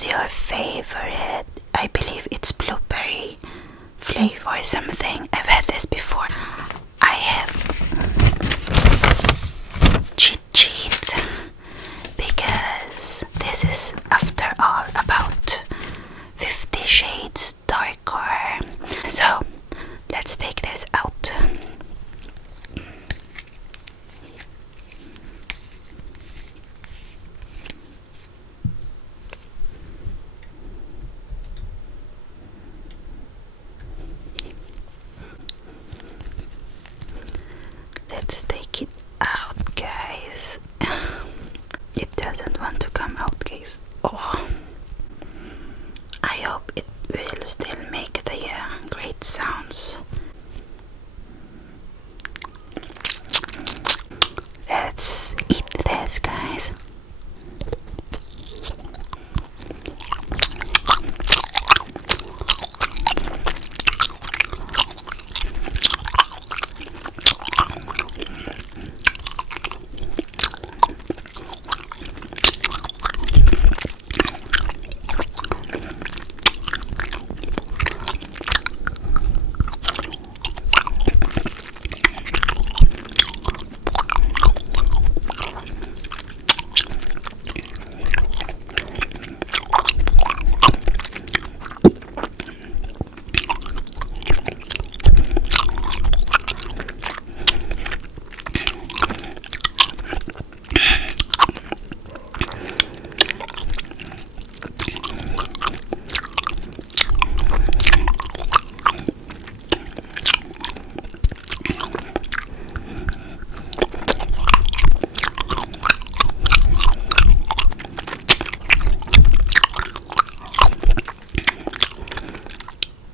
What's your favorite? I believe it's blueberry flavor or something. I've had this before. I have cheat sheet because this is after all about 50 shades darker. So let's take this out. Let's take it out, guys. It doesn't want to come out, guys. Oh, I hope it will still make the great sounds. Let's eat this, guys.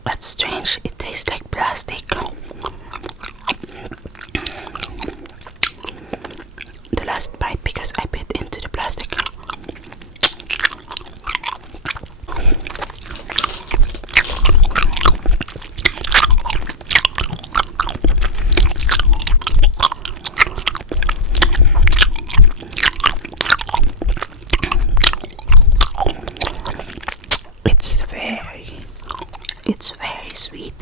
That's strange, it tastes like plastic. The last bite because I bit into the plastic. It's very sweet.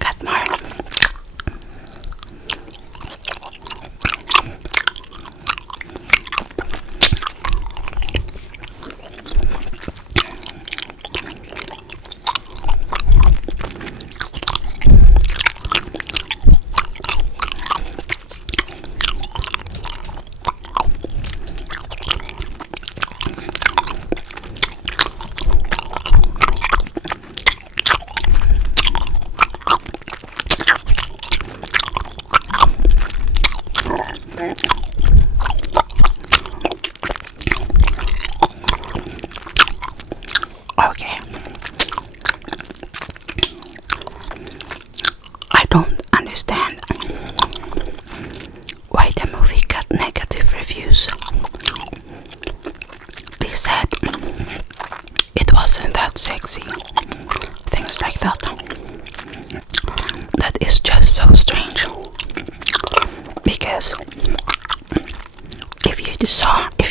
Got more. Okay. I don't understand why the movie got negative reviews. They said it wasn't that sexy. Things like that. That is just so strange. Because if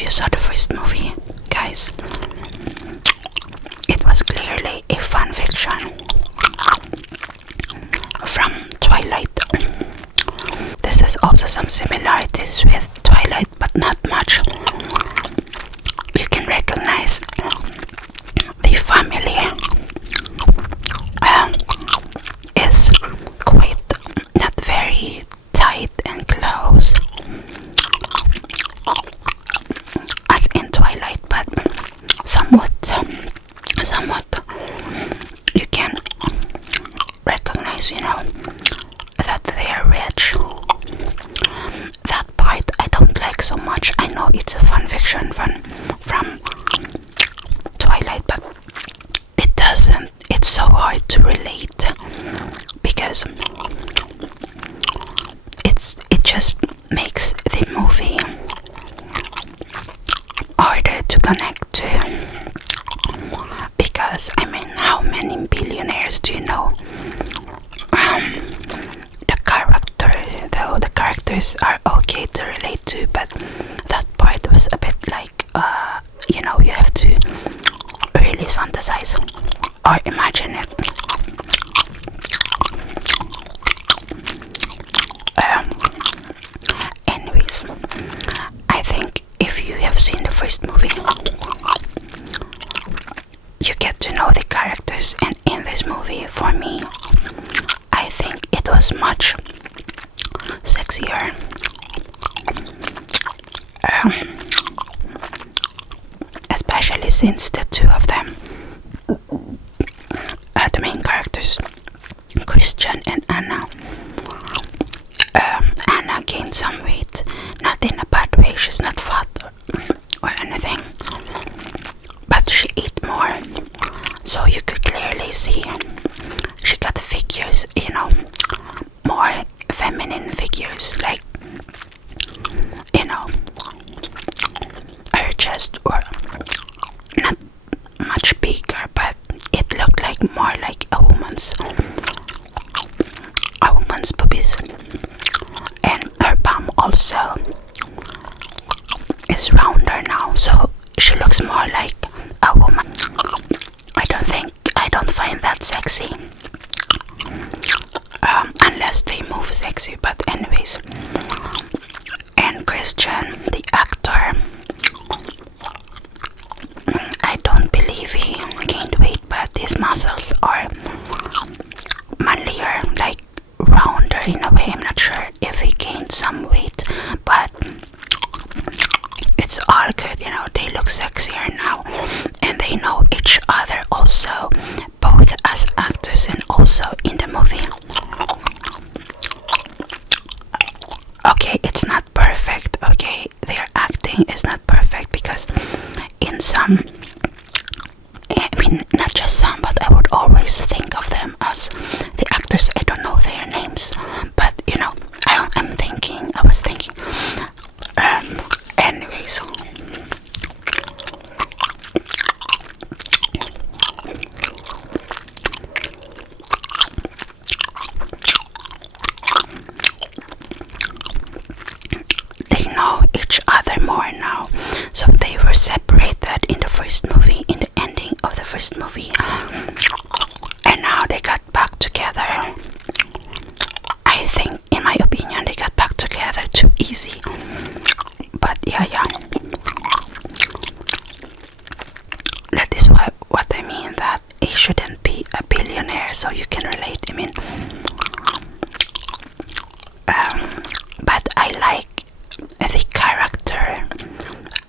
you saw the first movie, guys, it was clearly a fan fiction from Twilight. This has also some similarities with Twilight, but not much. You can recognize the family is quite not very tight and close as in Twilight, but somewhat you can recognize, that they are rich. That part I don't like so much. I know it's a fan fiction from Twilight, but it's so hard to relate because it just makes the movie harder to connect to, because I mean, how many billionaires do you know? The okay to relate to, but that part was a bit like, you know, you have to really fantasize or imagine it. Anyways, I think if you have seen the first movie, you get to know the characters, and in this movie, for me, I think it was much sexier. Especially since the two of them, the main characters, Christian and Anna. Anna gained some weight, not in a bad way, she's not fat or anything, but she ate more, so you could clearly see she got figures, you know, more feminine figures, like, you know, her chest were not much bigger, but it looked like more like a woman's boobies. And her bum also is rounder now, so she looks more like a woman. I don't find that sexy, unless they move sexy, but anyways. And Christian, the actor, I don't believe he gained weight, but his muscles are manlier, like rounder in a way. I'm not sure if he gained some weight, but it's all good, you know. They look sexier now, and they know each other also, both as actors and also in the movie. Okay, it's not perfect, okay, their acting is not perfect, because in some, I mean, not just some, but I would always think of them as the actors. I don't know their names, but you know, I was thinking, anyways. They know each other more now, so they were separated in the first movie, in the ending of the first movie, and now they got back together. I think, in my opinion, they got back together too easy, but yeah, that is what I mean, that he shouldn't be a billionaire, so you can relate. I mean, but I like the character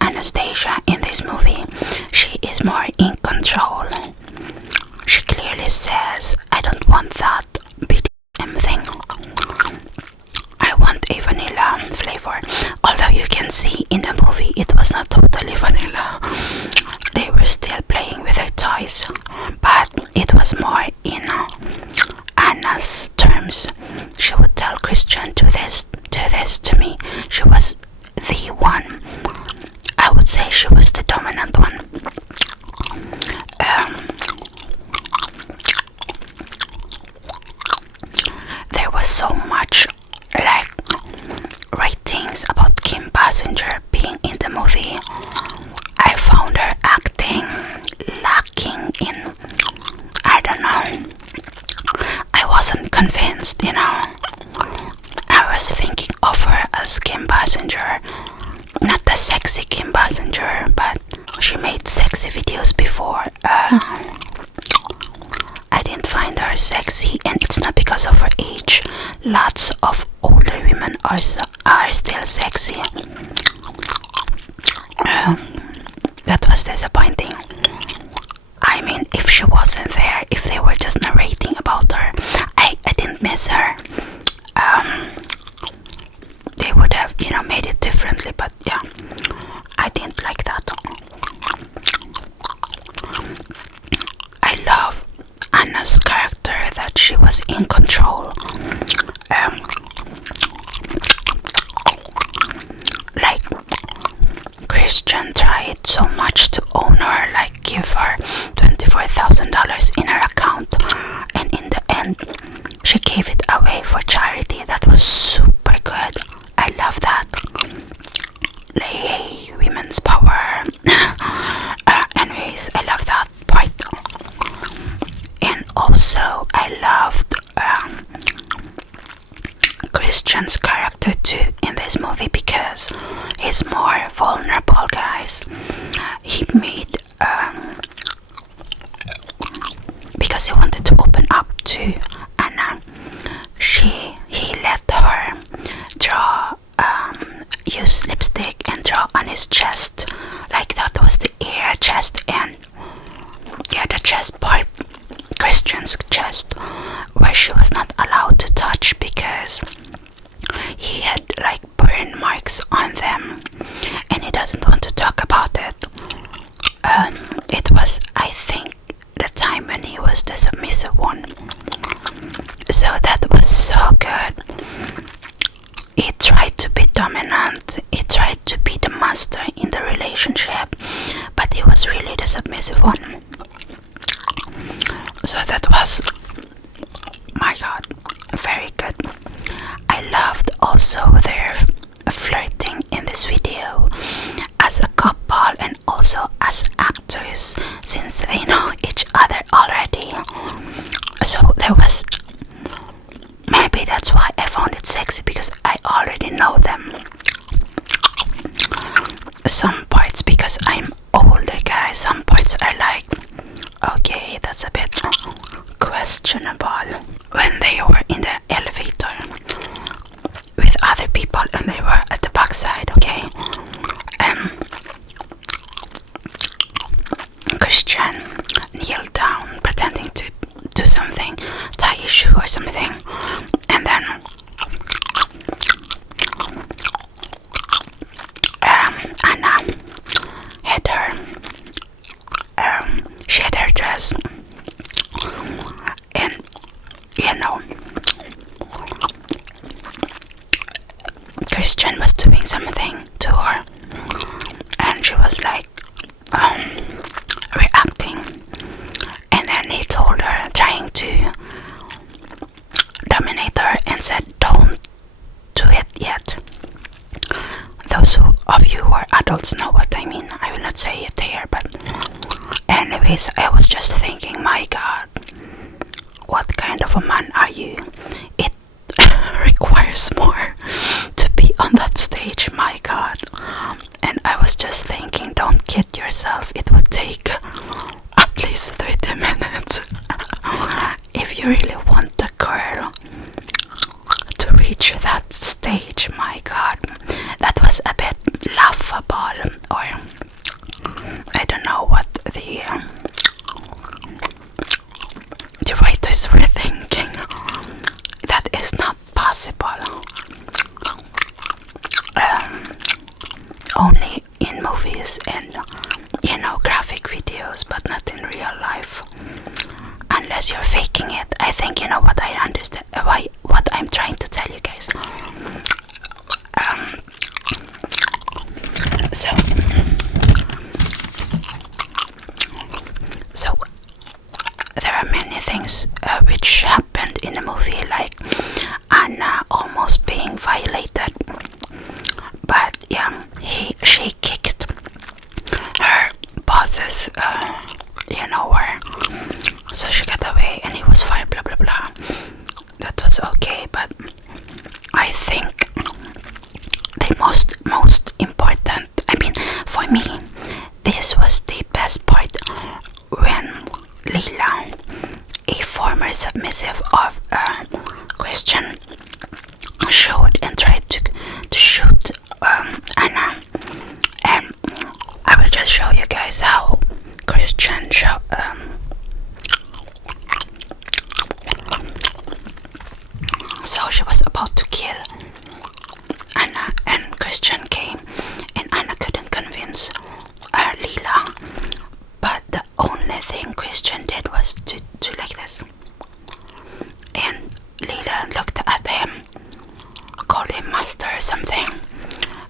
Anastasia in this movie. She is more in control. She clearly says, I don't want that BDM thing, I want a vanilla flavor. Although you can see in the movie it was not totally vanilla, they were still playing with their toys, but it was more in Anna's terms. She would tell Christian, do this to me. She was the one, I would say she was the dominant one. There was so much like ratings about Kim Basinger being in the movie. I found her acting lacking in, I don't know, I wasn't convinced, you know. I was thinking of her as Kim Basinger, not the sexy Kim Basinger, but she made sexy videos before. I didn't find her sexy, and it's not because of her age. Lots of older women are still sexy. That was disappointing. I mean, if she wasn't there, if they were just narrating about her, I didn't miss her. They would have, you know, made it differently, but yeah, I didn't like that. I love Anna's character, that she was in control. Like, Christian tried so much to own her, like give her $24,000 in her account, and in the end she gave it away for charity. That was super good. I love that. because he's more vulnerable, guys. He made because he wanted to open up to Anna. He let her draw, use lipstick and draw on his chest, like that was the ear, chest, and yeah, the chest part, Christian's chest, where she was not allowed to touch because he had like burn marks on them and he doesn't want to talk about it. It was, I think, the time when he was the submissive one, so that was so good. He tried to be dominant, he tried to be the master in the relationship, but he was really the submissive one. So that was, my god, very good. I loved also their flirting in this video as a couple and also as actors, since they know each other already. So there was, maybe that's why I found it sexy, because I already know them. Some parts, because I'm older, guys, some parts are like, okay, that's a bit questionable. When they were in the elevator with other people and they were at the backside, okay, Christian kneeled down pretending to do something, tie his shoe or something, and then Anna had she had her dress, and you know, Christian was doing something to her and she was like reacting, and then he told her, trying to dominate her, and said, don't do it yet. Those of you who are adults know what I mean. I will not say it here, but anyways, I was just thinking, my god, what kind of a man are you? It requires more to be on that stage, my god. And I was just thinking, don't kid yourself, it would take at least 30 minutes if you really want the girl to reach that stage. My god, that was a bit laughable, or I don't know what the writers were thinking. That is not possible. Only in movies and, you know, graphic videos, but not in real life, unless you're faking it. I think you know what I understand, what I'm trying to tell you guys. So there are many things which happened in the movie, like Anna almost being violated, but yeah, she kicked her boss's you know where, so she got away and he was fired, blah blah blah. That was okay, but I think the most important, I mean, for me, this was the best part, when Lila, a former submissive of Christian, showed and tried to shoot Anna. And I will just show you guys how Christian so she was about to kill Anna, and Christian came, and Anna couldn't convince Lila, but the only thing Christian did was to like this, and Lila looked at him, called him master or something,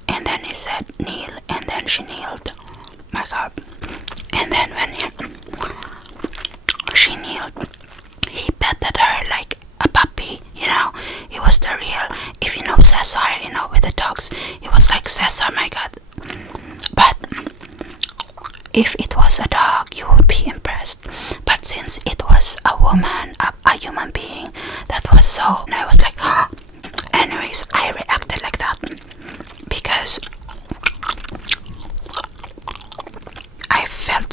and then he said kneel, and then she kneeled. My god. And then when she kneeled, he petted her like a puppy, you know. He was the real, if you know Cesar, you know, with the dogs, he was like Cesar, my god. But if it was a dog, you would be impressed, but since it was a woman, a human being, that was so, and I was like, anyways, I reacted like that because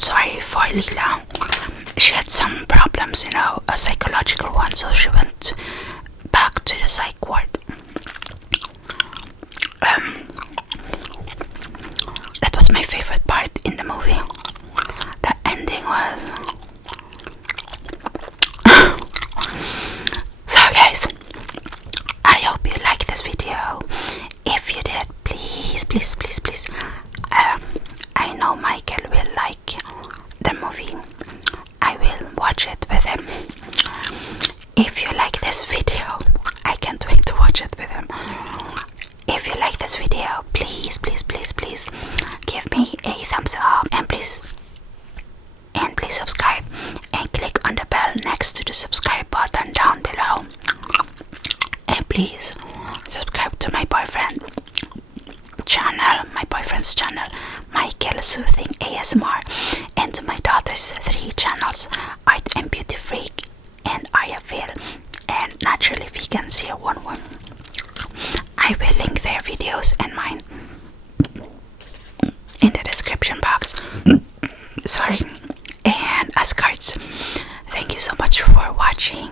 sorry for Lila. She had some problems, a psychological one, so she went back to the psych ward. That was my favorite part in the movie. The ending was so guys, I hope you like this video. If you did, please I know Michael will like the movie. I will watch it with him. If you like this video, I can't wait to watch it with him. If you like this video, please give me a thumbs up, and please subscribe and click on the bell next to the subscribe button down below. And please subscribe to my boyfriend's channel, Michael Soothing ASMR, and to my daughter's 3 channels, Art and Beauty Freak and Ariaville and Naturally Vegan 011. I will link their videos and mine in the description box. Sorry. And as cards, thank you so much for watching.